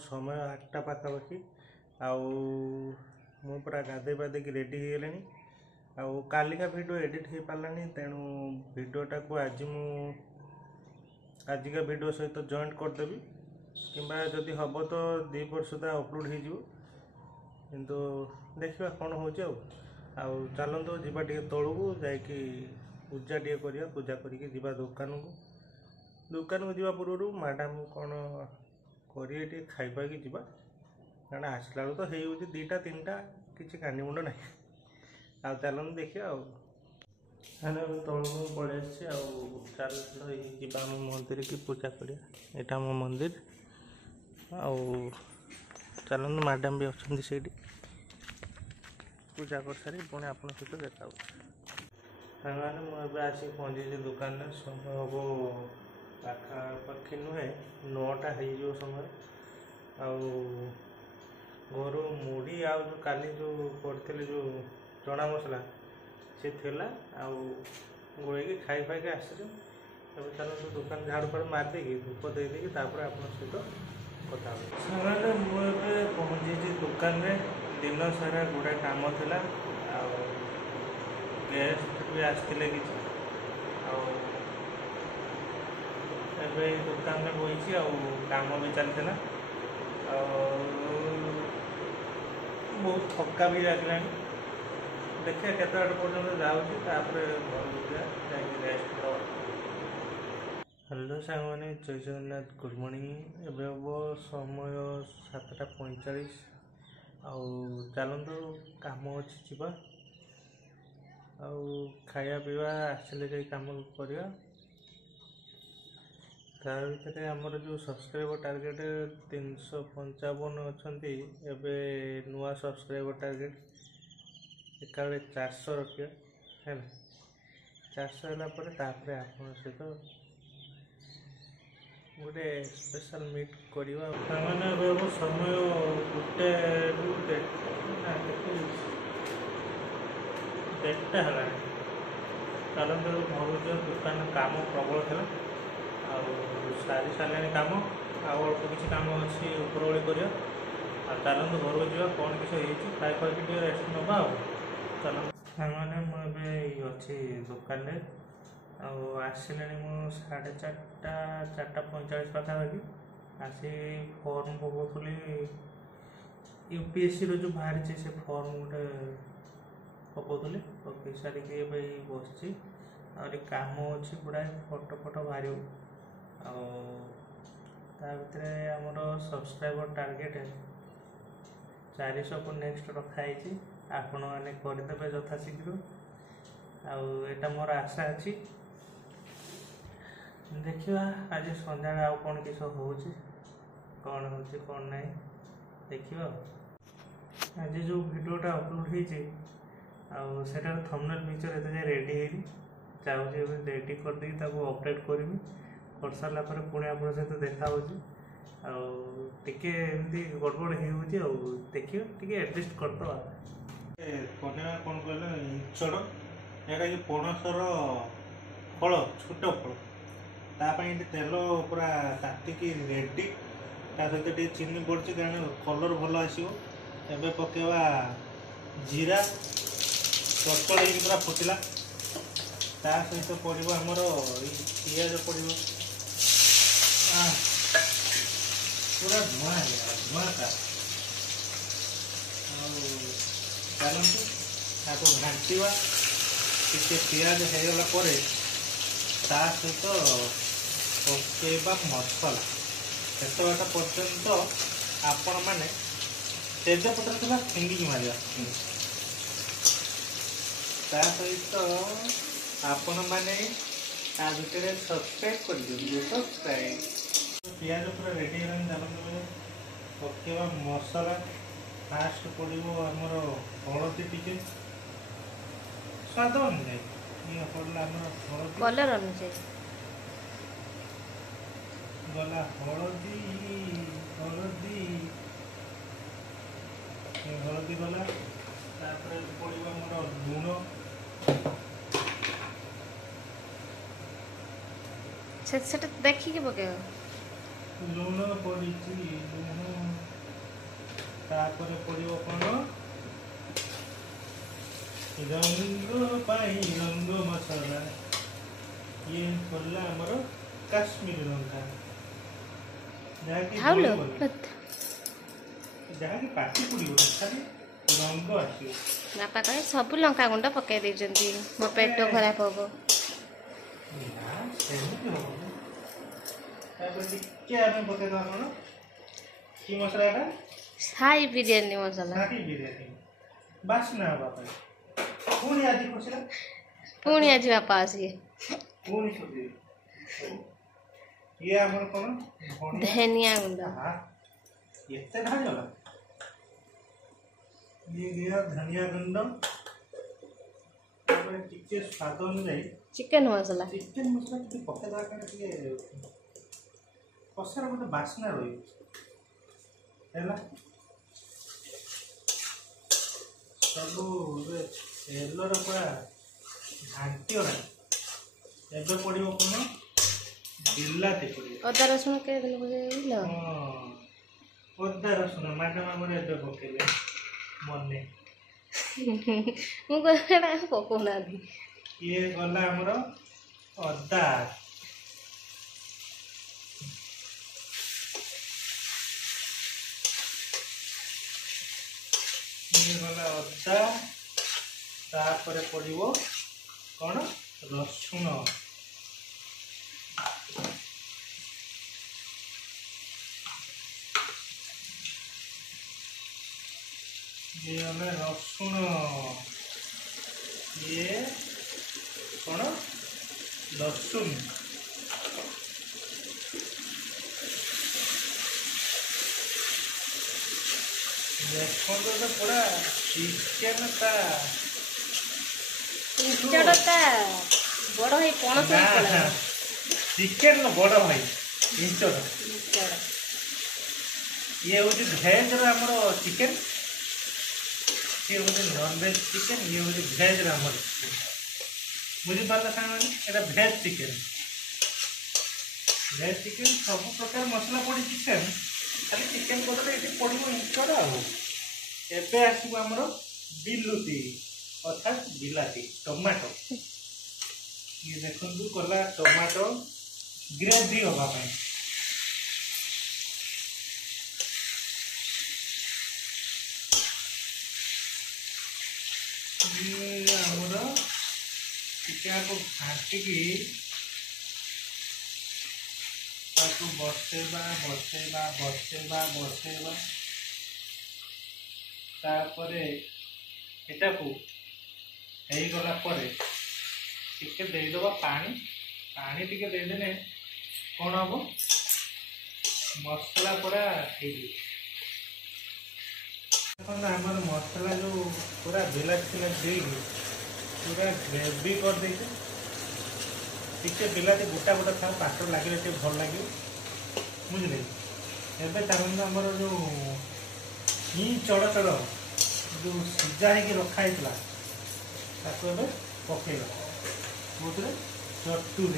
समय 8टा पाखापाखि आउ पूरा गाधे पाधेकी रेडी हो गले आउ कालिका वीडियो एडिट हो पारानी तेणु वीडियोटा को आज आजिका वीडियो सहित जॉइंट करदेवी किंबा जदि हम तो 2 वर्ष सुधा अपलोड हो किंतु देखा कौन हो चलतु जीवा टे तलू जाकि पूजा टे करिया पूजा करके जीवा दुकान को जीवा पूर्व मैडम कौन करिए खाइबा कि जीवा कारण आसला तो हो 2टा 3टा किसी कानी मुंड ना आ चलते देखिए तलू पड़े चल जीवा मंदिर की पूजा करिया यहाँ मो मंदिर आउ चलते मैडम भी अच्छा से पूजा कर सारी पुणी आप सहित देखा सामान मुझे आसिक पहुँची दुकान में समय हम पाखापाखि नुहे 9टा हो समय घर मुढ़ी आउ जो काली जो करते जो चना मसला सी थिला गोल खाई खाई आस चलो दुकान झाड़ू फाड़ू मारदेकी धूप देदेकी आप सहित कथा सामान मुझे पहुँची दुकान में दिन सारा गुड़ा काम थिला गेस्ट भी आसते कि दुकान में बही काम भी चलता बहुत थका भी लगे देखिए केत पर्यटन जाऊँगी घर रेस्ट हेलो सांग मैंने जय जगन्नाथ गुड मॉर्निंग एवं हम समय 7:45 आउ चलतु कम अच्छी जीवा खाया पीवा आसले जाए कम करवा तार भर आमर जो सब्सक्राइबर टार्गेट 355 अच्छा एवं नुआ सब्सक्राइबर टार्गेट एका 400 रखिए है 400 है आप सहित गोटे स्पेशल मीट करवा मैंने समय 1:30 है चलते भावुँ दुकान काम प्रबल था सारी सारे कम अल्प किसी कम अच्छी उपरओली कर चलते घर जा कौन किसी खाई खाई रेस्ट नवा चल मैंने मुझे अच्छी दुकान आसिले मु 4:30 4:45 पाखापाखि आसी फर्म पकाउली यूपीएससी जो बाहरी से फर्म गोटे पकाउली पकई सारिकी बस काम अच्छी गुड़ाए फटो फटो बाहर भर आमर सब्सक्राइबर टार्गेट 400 को नेक्स्ट रखाई आपण मैंने करदे यथाशीघ्र आटा मोर आशा अच्छी देखा आज सन्ध्या आउ कौन किस हो कौन हो कौन ना देखा आज जो वीडियोटा अपलोड होटा थंबनेल पिक्चर एत रेडी है चाहूँगी रेडी करदे अपडेट करी कर सारा पुणी आप सहित देखा टे एमती गड़बड़ हो देखिए टे एडजस्ट करदे कौन कहले इंचड़ यहाँ कि पणसर फल छोट फल तापाई तेल पूरा तातिकी रेडी ता सहित चीनी पड़ी कारण कलर भल आसो एवं पकेवा जीरा चटचड़ हो पूरा फुटला ता सहित पड़ो आमर पियाज पड़ो पूरा धुआं धुआंटा चलते आपको घाटा टे पियाज होगला ता सहित पकेबा मसला शेष बाटा पर्यंत आपण मैंने तेजपत्र थोड़ा फिंगिक मार सहित आपण मैंने भितर सब्सक्राइब कर दिखाई सब्सक्राइब पियाज पूरा रेडी है पकेबा मसला फास्ट पड़ो आमर हलदी टी स्वाद अनुसार ये पड़ला कलर अनुसार गला हलदी हलदी हलदी गला पड़ो आमर लुण से देखिए पकेगा लुण पड़ी लुण तापर पड़ो कौन रंग पाई रंग मसला ये पड़ला हमर काश्मीर लंका जहाँ की पाटी पड़ो खाली रंग आसो बापा कहे सब लंका गुंड पकई देइछन्ती मो पेट खराब होबो सेमती हो टिके आम पकईद कौन कि मसला साई बिरयानी मसला साई बिरयानी बास्ना बापा पुणी आज खुशला पुणी आज बापा आसी पुणी सोधी ये हमर कोन धनिया गुंड हां एते ढाल जाला ये गया धनिया गुंड तापर टिके स्वाद अनुसार चिकन मसला टिके पके दा के टिके कसर मते बास्ना रही हैला सब तेलर पूरा घाटी एबे पड़ो कौन बिलाती पड़ो अदा रसुण के दिल अदा रसुण मैडम आम एबे पकेले मने मुझे पकौना ये गला आमर अदा ये गला अदा तापर पड़ो कौन रसुण ये हमें रसुण ये कौन लसुन देखो तो पूरा चिकेन का बड़ भाई पणस चिकेन बड़ भाई इंचड़ ये हूँ भेज रमर चिकेन ये हूँ नॉन भेज चिकेन ये हूँ भेज रमर बुझीपार सारे भेज चिकेन सब प्रकार मसला पड़ी चिकेन खाली चिकेन बदले ये पड़ो इंचड़ आबे आसो आमर बिलुती अर्थात बिलाती टमाटो ये देखु कला टमाटो ग्रेवी हाँपाई आमर चिकेन को घाटिकी बसेबा बसेबा बसेबा बसेबा तापरे एटा को हे गला परे टिके देदबा पानी पानी टिके देदेने कौन हम मसला पूरा आमर मसला जो पूरा बिलाती दे पूरा ग्रेवी कर दे टिके बिलाती गोटा गोटा था पात्र लगे भल लगे बुझे एवं तार आमर जो चढ़ चढ़ जो सीजा हो रखाई पकईला बोतले चटू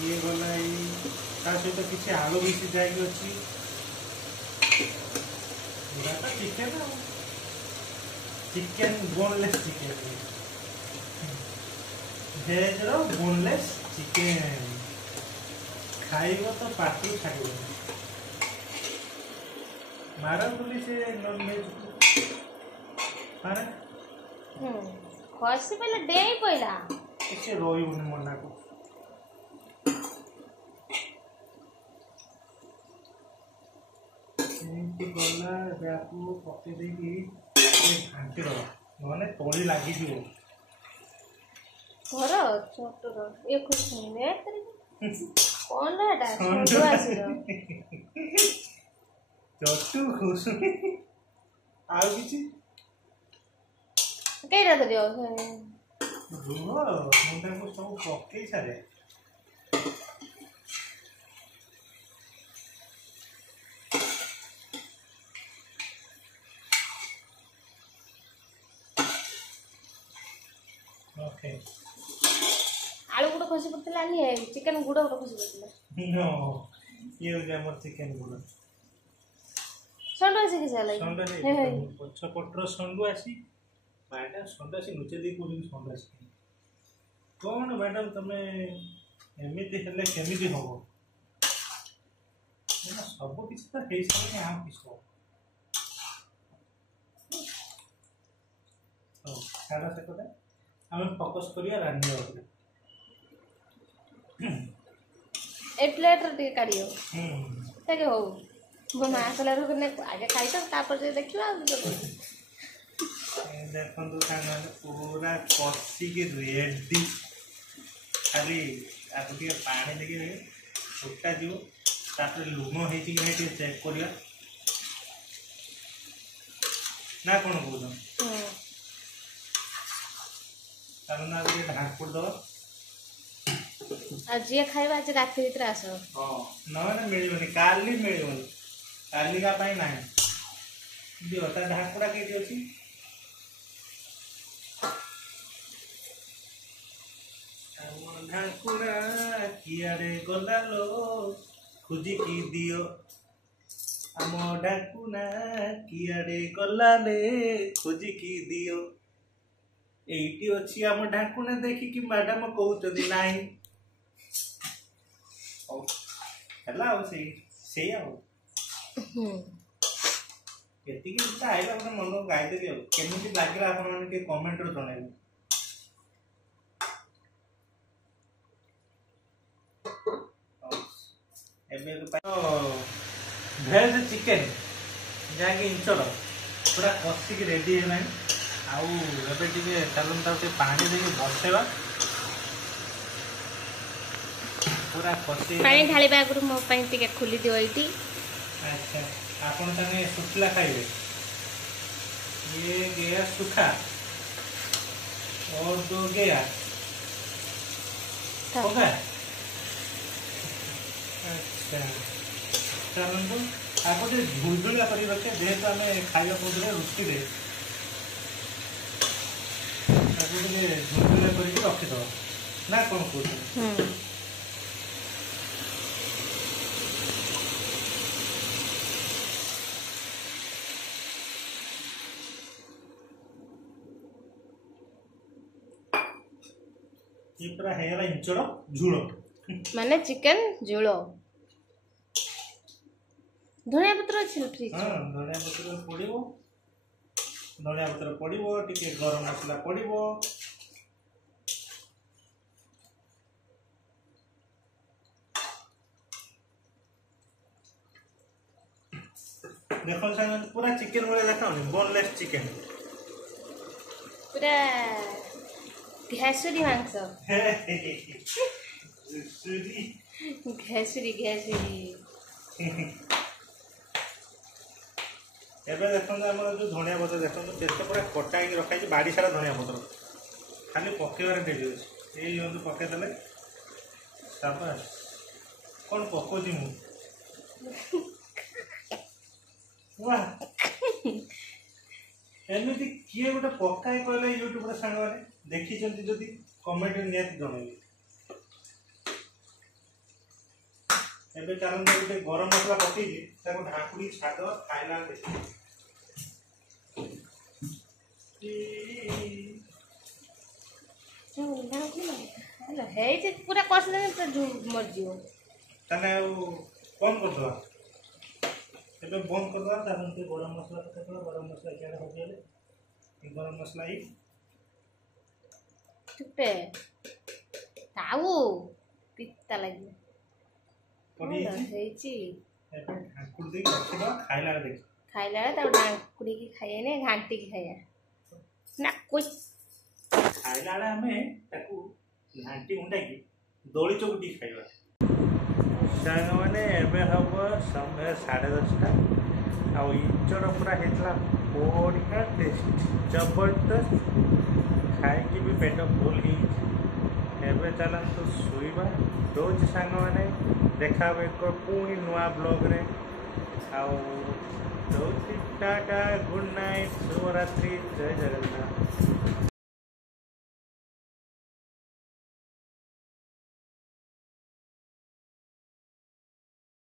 ये गला सहित किसी आलू भी सीझा अच्छी चिकेन चिकेन बोनलेस चिकेन भेज रो बोनलेस चिकेन खाइब तो पाटी छाड़ मारंतुली से नॉन भेज मारे खसी पहले दे पहला किसी रोइबुनी मना को गला आपको पकई देकी घाटी दबा ना तली लगी घर छोट ये खुश कौन चटू खुश आउ किछि केरा तो दियो रुह मुंडा को सब पकई सारे ओके आलू गुड़ खसी पड़ता चिकेन गुड़ गुड़ खसी पड़ता नो ये हो जाए मोर चिकन गुड़ ଷଣ୍ଢ ଆସିକି ଚାଲେ ଷଣ୍ଢ ହେ ହେ ପଛ ପଟର ଷଣ୍ଢ ଆସି ମ୍ୟାଡ଼ାମ ଷଣ୍ଢ ଆସି ଲୁଚେଇ ଦେଇ କହୁଛନ୍ତି ଷଣ୍ଢ ଆସି କ'ଣ ମ୍ୟାଡ଼ାମ ତମେ ଏମିତି ହେଲେ କେମିତି ହବ ସବୁ କିଛି ତ ହେଇସାରିଲାଣି ଆଉ କିଛି ହବ ହଉ ଛାଡ଼ ସେ କଥା ଆମେ ଫୋକସ୍ କରିବା ରାନ୍ଧିବା ଉପରେ ଏ ପ୍ଲେଟ୍ରେ ଟିକେ କାଢ଼ିବ ହୁଁ ତାକେ ହଉ ମୋ ମା କଲାରୁ ଆଗେ ଖାଇଛ ତାପରେ ଦେଖିବା ଦେଖନ୍ତୁ ସାଙ୍ଗମାନେ ପୁରା କଷିକି ରେଡି ଖାଲି ଆକୁ ଟିକେ ପାଣି ଦେଇକି ଫୁଟାଯିବ ତାପରେ ଲୁଣ ହେଇଛି କି ନାହିଁ ଟିକେ ଚେକ୍ କରିବା ନା କ'ଣ କହୁଛ ତାପରେ ନା ଟିକେ ଢାଙ୍କୁଡ଼ି ଦେବା ଆଉ ଯିଏ ଖାଇବା ଆଜି ରାତି ଭିତରେ ଆସ ହଁ ନହେଲେ ମିଳିବନି କାଲି ମିଳିବନି କାଲିକା ପାଇଁ ନାହିଁ ଦିଅ ତା ଢାଙ୍କୁଡ଼ା କେଠି ଅଛି ଢାଙ୍କୁଡ଼ା କିଆଡ଼େ ଗଲା ଲୋ ଖୋଜିକି ଦିଅ ଆମ ଢାଙ୍କୁଣା କିଆଡ଼େ ଗଲା ଲେ ଖୋଜିକି ଦିଅ ଏଇଠି ଅଛି ଆମ ଢାଙ୍କୁଣା ଦେଖିକି ମ୍ୟାଡ଼ାମ କହୁଛନ୍ତି ନାହିଁ ହଉ ହେଲା ଆଉ ସେଇ ଆଉ ଏତିକି ଜିନିଷ ଆଇଲା ଗୋଟେ ମନକୁ ଗାଇଦେବି ଆଉ କେମିତି ଲାଗିଲା ଆପଣମାନେ ଟିକେ କମେଣ୍ଟରେ ଜଣାଇବେ ଏବେ ଭେଜ୍ ଚିକେନ୍ ଯାହାକି ଇଞ୍ଚଡ଼ ପୁରା କଷିକି ରେଡ଼ି ହେଲାଣି ଆଉ ଏବେ ଟିକେ ଚାଲନ୍ତୁ ତାକୁ ଟିକେ ପାଣି ଦେଇକି ବସେଇବା पूरा कसी पानी ढालिबा आगु मो ପାଇଁ ଟିକେ ଖୋଲି ଦିଅ ଏଇଠି अच्छा आपण तने सुखला खाइबे ये गया सूखा और दो गया होगा अच्छा चलो आपको जो झुलझुला करी रखे जेहेतु आम खाइबा पूरे रुचि रे आपको झुलझुला करी रखिद ना कौन कहते ये पूरा हेरा इंचड़ झूल माने चिकन झूल धनिया पत्र अछि फ्रिज हां धनिया पत्र पड़िबो धनिया पत्र पड़िबो टिके गरम मसला पड़िबो देखो संग पूरा चिकन वाला देखाओ बोनलेस चिकन पूरा घासुरी मांस घासुरी घासुरी एबे देखो हमर जो धनिया पत्र देखो केते पूरा कटा के रखा है बाड़ी सारा धनिया पत्र खाली पकेबार डेली अछि ए यंतु पके देले शाबाश कोन पको जी मु वाह एमिति किए गोटे पकाए कहले यूट्यूब रे सांग माने देखि जंती जदी कमेंट में नियत जणाइबे एबे कारण गोटे गरम मसला पकई जे ताको ढाकुड़ी छाड़ खाइला देखि हेलो हे जे पूरा कस देने पूरा मर जियो तने कौन कर दवा एबे बंद कर दवा तार अंते गरम मसला पके दवा गरम मसला केना हो गेले गरम मसला ही चुपे ताऊ पित्ता लगी पड़ी ହେଇଛି एबे ढाकुड़ दे रखिबा खाइला देख खाइला ताऊ ढाकुड़ी की खाइए ने घांटी की खाइए ना कुछ खाइला हमें ताकू घांटी मुंडा की दोली चौकटी खाइबा सांग माने एबे हबो समय 10:30 आ इंचड़ पूरा हेतला बढ़िया टेस्ट जबरदस्त खाई की भी पेट फुल ही एबे चलतु शुवा रोज सांग मैंने देखा एक पुणी नुआ ब्लॉग रे आउ टाटा गुड नाइट शुभरात्रि जय जगन्नाथ।